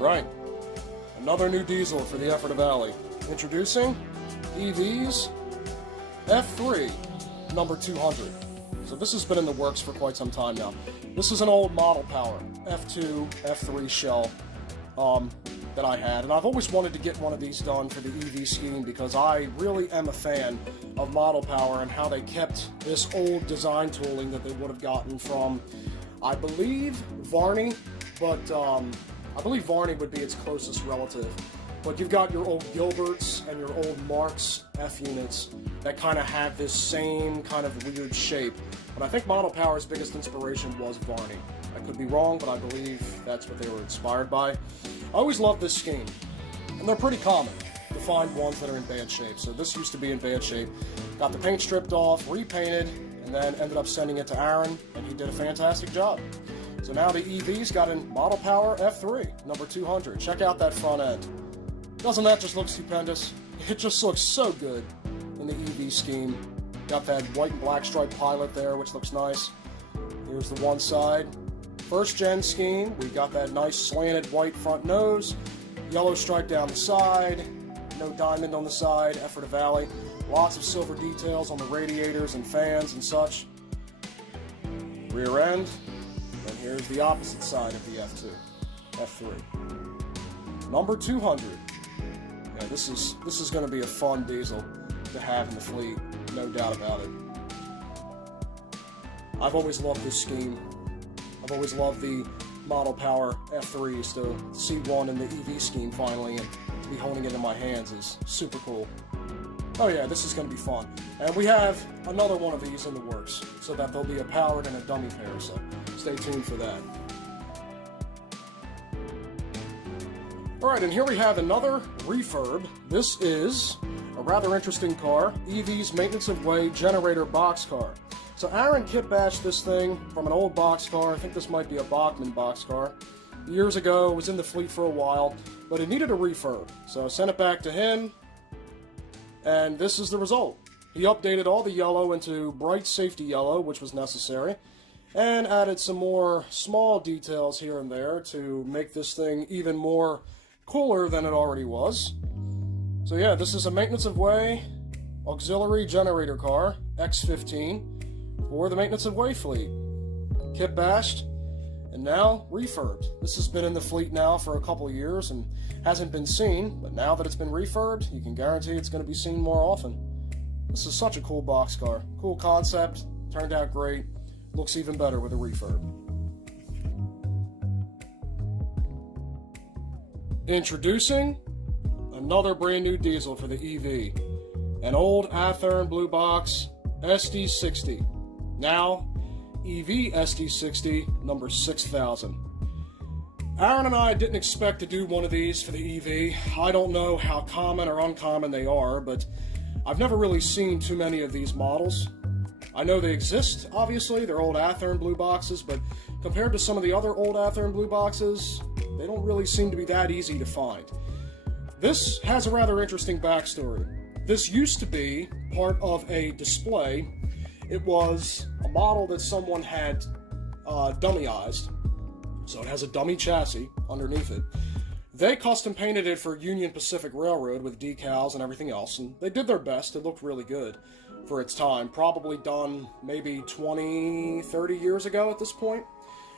Right. Another new diesel for the Ephrata Valley. Introducing EV's F3 number 200. So this has been in the works for quite some time now. This is an old Model Power F2, F3 shell that I had, and I've always wanted to get one of these done for the EV scheme because I really am a fan of Model Power and how they kept this old design tooling that they would have gotten from, I believe, Varney, but I believe Varney would be its closest relative. But you've got your old Gilberts and your old Marks F units that kind of have this same kind of weird shape. But I think Model Power's biggest inspiration was Varney. I could be wrong, but I believe that's what they were inspired by. I always loved this scheme, and they're pretty common to find ones that are in bad shape. So this used to be in bad shape. Got the paint stripped off, repainted, and then ended up sending it to Aaron, and he did a fantastic job. So now the EV's got a Model Power F3, number 200. Check out that front end. Doesn't that just look stupendous? It just looks so good in the EV scheme. Got that white and black striped pilot there, which looks nice. Here's the one side. First gen scheme, we got that nice slanted white front nose, yellow stripe down the side, no diamond on the side, Ephrata Valley. Lots of silver details on the radiators and fans and such. Rear end, and here's the opposite side of the F2, F3. Number 200. Yeah, this is going to be a fun diesel to have in the fleet, no doubt about it. I've always loved this scheme. I've always loved the Model Power F3s. To see one in the EV scheme finally and to be holding it in my hands is super cool. Oh yeah, this is going to be fun. And we have another one of these in the works, so that there'll be a powered and a dummy pair, so stay tuned for that. Alright, and here we have another refurb. This is a rather interesting car, EV's Maintenance of Way generator boxcar. So Aaron kit bashed this thing from an old boxcar. I think this might be a Bachmann boxcar. Years ago, it was in the fleet for a while, but it needed a refurb. So I sent it back to him, and this is the result. He updated all the yellow into bright safety yellow, which was necessary, and added some more small details here and there to make this thing even more cooler than it already was. So yeah, this is a Maintenance of Way auxiliary generator car, X15, for the Maintenance of Way fleet. Kit bashed, and now refurbed. This has been in the fleet now for a couple of years and hasn't been seen, but now that it's been refurbed, you can guarantee it's going to be seen more often. This is such a cool boxcar. Cool concept, turned out great, looks even better with a refurb. Introducing another brand new diesel for the EV, an old Athearn Blue Box SD60, now EV SD60 number 6000. Aaron and I didn't expect to do one of these for the EV. I don't know how common or uncommon they are, but I've never really seen too many of these models. I know they exist, obviously, they're old Athearn Blue Boxes, but compared to some of the other old Athearn Blue Boxes, they don't really seem to be that easy to find. This has a rather interesting backstory. This used to be part of a display. It was a model that someone had dummyized, so it has a dummy chassis underneath it. They custom painted it for Union Pacific Railroad with decals and everything else, and they did their best. It looked really good for its time, probably done maybe 20, 30 years ago at this point.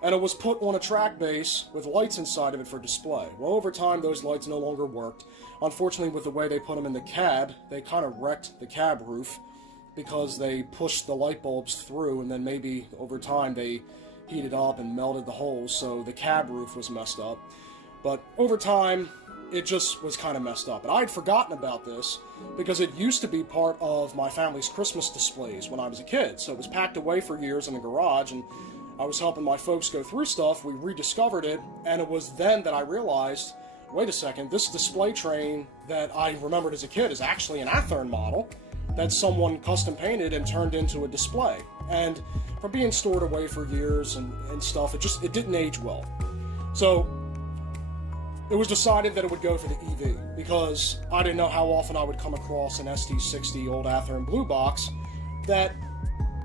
And it was put on a track base with lights inside of it for display. Well, over time, those lights no longer worked. Unfortunately, with the way they put them in the cab, they kind of wrecked the cab roof because they pushed the light bulbs through, and then maybe over time they heated up and melted the holes, so the cab roof was messed up. But over time, it just was kind of messed up. And I'd forgotten about this because it used to be part of my family's Christmas displays when I was a kid. So it was packed away for years in the garage, and I was helping my folks go through stuff. We rediscovered it, and it was then that I realized, wait a second, this display train that I remembered as a kid is actually an Athearn model that someone custom painted and turned into a display. And from being stored away for years and stuff, it didn't age well. So it was decided that it would go for the EV because I didn't know how often I would come across an SD60 old Athearn Blue Box that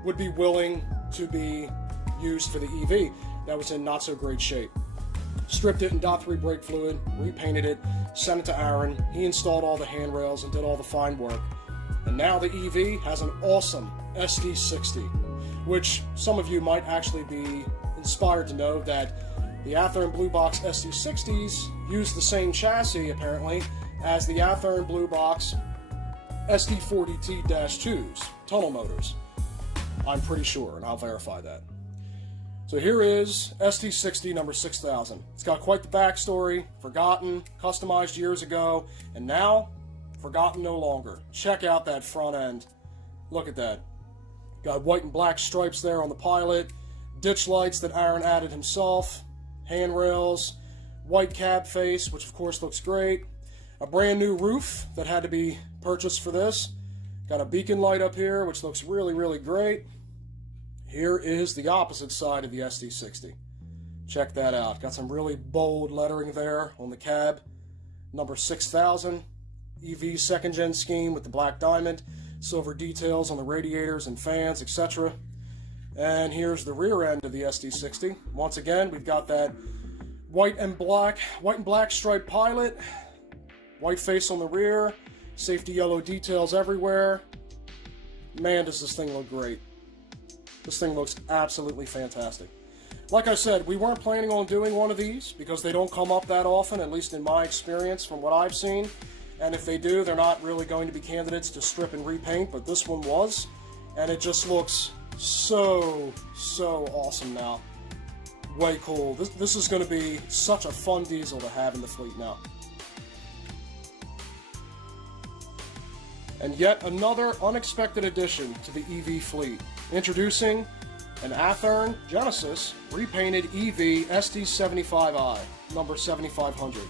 would be willing to be used for the EV that was in not so great shape. stripped it in .3 brake fluid, repainted it, sent it to Aaron. He installed all the handrails and did all the fine work. And now the EV has an awesome SD60, which some of you might actually be inspired to know that the Athearn Blue Box SD60s use the same chassis, apparently, as the Athearn Blue Box SD40T-2s, tunnel motors. I'm pretty sure, and I'll verify that. So here is SD60 number 6000. It's got quite the backstory, forgotten, customized years ago, and now, forgotten no longer. Check out that front end. Look at that. Got white and black stripes there on the pilot, ditch lights that Aaron added himself, handrails, white cab face, which of course looks great, a brand new roof that had to be purchased for this, got a beacon light up here, which looks really, really great. Here is the opposite side of the SD60. Check that out. Got some really bold lettering there on the cab. Number 6000, EV second gen scheme with the black diamond, silver details on the radiators and fans, etc. And here's the rear end of the SD60. Once again, we've got that white and black striped pilot, white face on the rear, safety yellow details everywhere. Man, does this thing look great. This thing looks absolutely fantastic. Like I said, we weren't planning on doing one of these because they don't come up that often, at least in my experience from what I've seen. And if they do, they're not really going to be candidates to strip and repaint, but this one was. And it just looks so awesome now. Way cool. This is going to be such a fun diesel to have in the fleet now. And yet another unexpected addition to the EV fleet. Introducing an Athearn Genesis repainted EV SD75i, number 7500.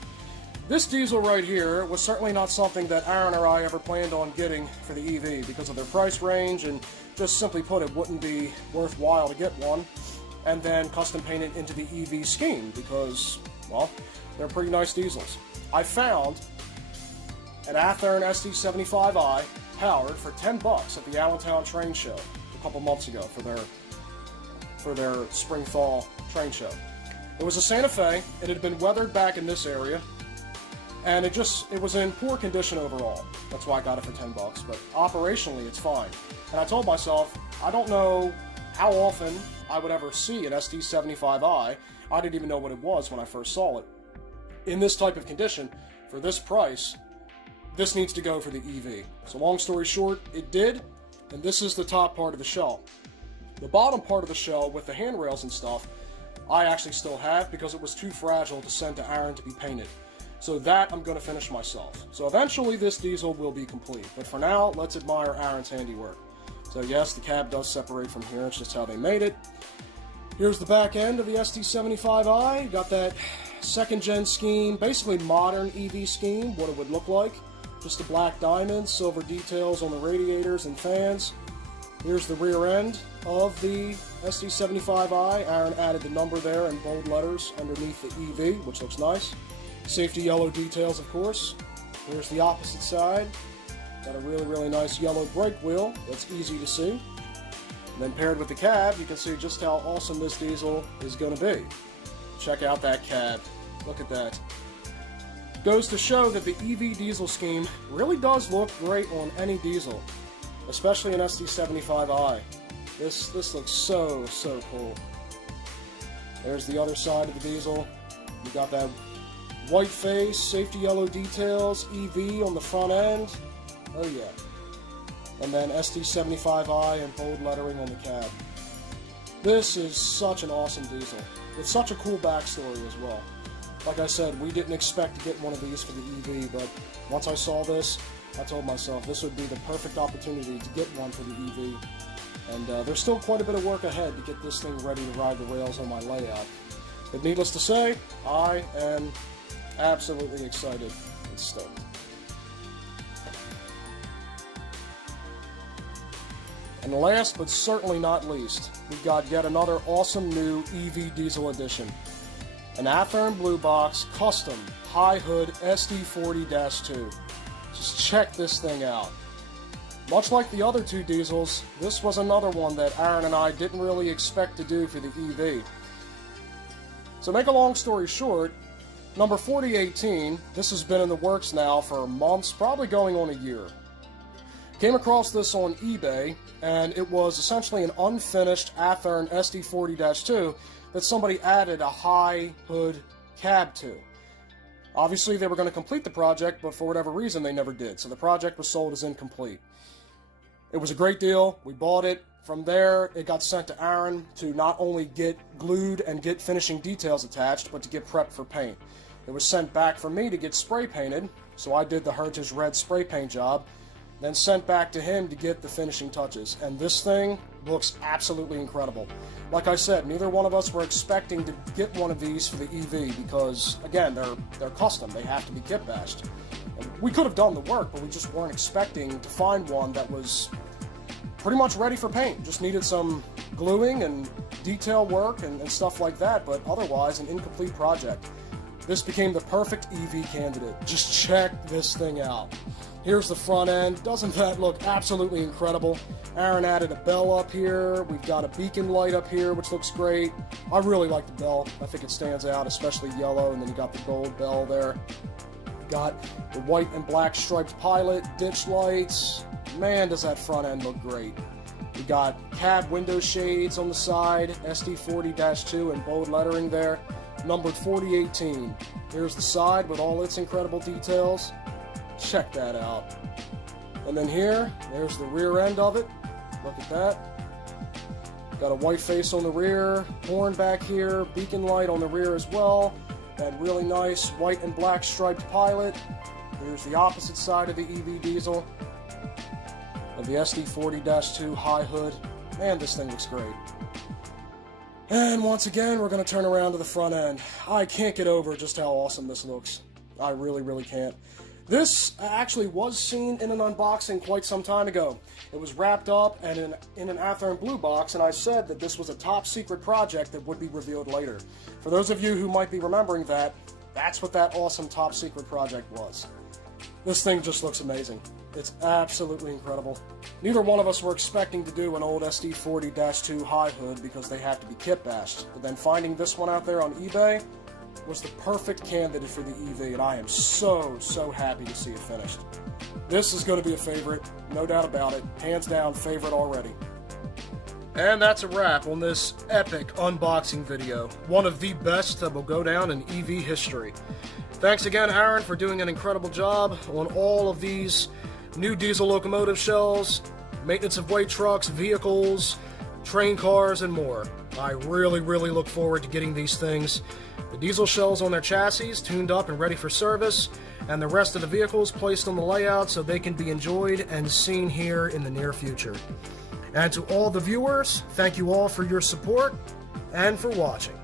This diesel right here was certainly not something that Aaron or I ever planned on getting for the EV because of their price range, and just simply put, it wouldn't be worthwhile to get one and then custom paint it into the EV scheme because, well, they're pretty nice diesels. I found an Athearn SD75i powered for $10 at the Allentown train show a couple months ago for their spring-fall train show. It was a Santa Fe. It had been weathered back in this area, and it was in poor condition overall. That's why I got it for $10, but operationally it's fine. And I told myself, I don't know how often I would ever see an SD75i. I didn't even know what it was when I first saw it. In this type of condition, for this price, this needs to go for the EV. So long story short, it did, and this is the top part of the shell. The bottom part of the shell with the handrails and stuff, I actually still have because it was too fragile to send to Aaron to be painted. So that I'm going to finish myself. So eventually this diesel will be complete, but for now, let's admire Aaron's handiwork. So yes, the cab does separate from here, it's just how they made it. Here's the back end of the SD75i. Got that second gen scheme, basically modern EV scheme, what it would look like. Just the black diamonds, silver details on the radiators and fans. Here's the rear end of the SD75i. Aaron added the number there in bold letters underneath the EV, which looks nice. Safety yellow details, of course. Here's the opposite side. Got a really nice yellow brake wheel that's easy to see. And then paired with the cab, you can see just how awesome this diesel is going to be. Check out that cab. Look at that. Goes to show that the EV diesel scheme really does look great on any diesel, especially an SD75i. This looks so cool. There's the other side of the diesel. You got that white face, safety yellow details, EV on the front end. Oh yeah. And then SD75i and bold lettering on the cab. This is such an awesome diesel. With such a cool backstory as well. Like I said, we didn't expect to get one of these for the EV, but once I saw this, I told myself this would be the perfect opportunity to get one for the EV. And there's still quite a bit of work ahead to get this thing ready to ride the rails on my layout. But needless to say, I am absolutely excited and stoked. And last but certainly not least, we've got yet another awesome new EV diesel edition. An Athearn Blue Box custom high hood SD40-2. Just check this thing out. Much like the other two diesels, this was another one that Aaron and I didn't really expect to do for the EV. So make a long story short, number 4018, this has been in the works now for months, probably going on a year. Came across this on eBay, and it was essentially an unfinished Athearn SD40-2 that somebody added a high hood cab to. Obviously they were going to complete the project, but for whatever reason they never did, so the project was sold as incomplete. It was a great deal, we bought it. From there, it got sent to Aaron to not only get glued and get finishing details attached, but to get prepped for paint. It was sent back for me to get spray painted, so I did the Heritage Red spray paint job, then sent back to him to get the finishing touches. And this thing looks absolutely incredible. Like I said, neither one of us were expecting to get one of these for the EV because, again, they're custom. They have to be kit bashed. And we could have done the work, but we just weren't expecting to find one that was pretty much ready for paint. Just needed some gluing and detail work and stuff like that, but otherwise an incomplete project. This became the perfect EV candidate. Just check this thing out. Here's the front end. Doesn't that look absolutely incredible? Aaron added a bell up here. We've got a beacon light up here, which looks great. I really like the bell. I think it stands out, especially yellow, and then you got the gold bell there. You got the white and black striped pilot, ditch lights. Man, does that front end look great. We got cab window shades on the side, SD40-2 in bold lettering there, numbered 4018. Here's the side with all its incredible details. Check that out. And then there's the rear end of it. Look at that. Got a white face on the rear, horn back here, beacon light on the rear as well. That really nice white and black striped pilot. Here's the opposite side of the EV diesel. Of the SD40-2 high hood. Man, this thing looks great. And once again, we're going to turn around to the front end. I can't get over just how awesome this looks. I really, really can't. This actually was seen in an unboxing quite some time ago. It was wrapped up and in an Athearn blue box, and I said that this was a top secret project that would be revealed later. For those of you who might be remembering that, that's what that awesome top secret project was. This thing just looks amazing. It's absolutely incredible. Neither one of us were expecting to do an old SD40-2 high hood because they have to be kit bashed, but then finding this one out there on eBay was the perfect candidate for the EV, and I am so, so happy to see it finished. This is going to be a favorite, no doubt about it. Hands down, favorite already. And that's a wrap on this epic unboxing video. One of the best that will go down in EV history. Thanks again, Aaron, for doing an incredible job on all of these new diesel locomotive shells, maintenance of weight trucks, vehicles, train cars, and more. I really, really look forward to getting these things. The diesel shells on their chassis tuned up and ready for service, and the rest of the vehicles placed on the layout so they can be enjoyed and seen here in the near future. And to all the viewers, thank you all for your support and for watching.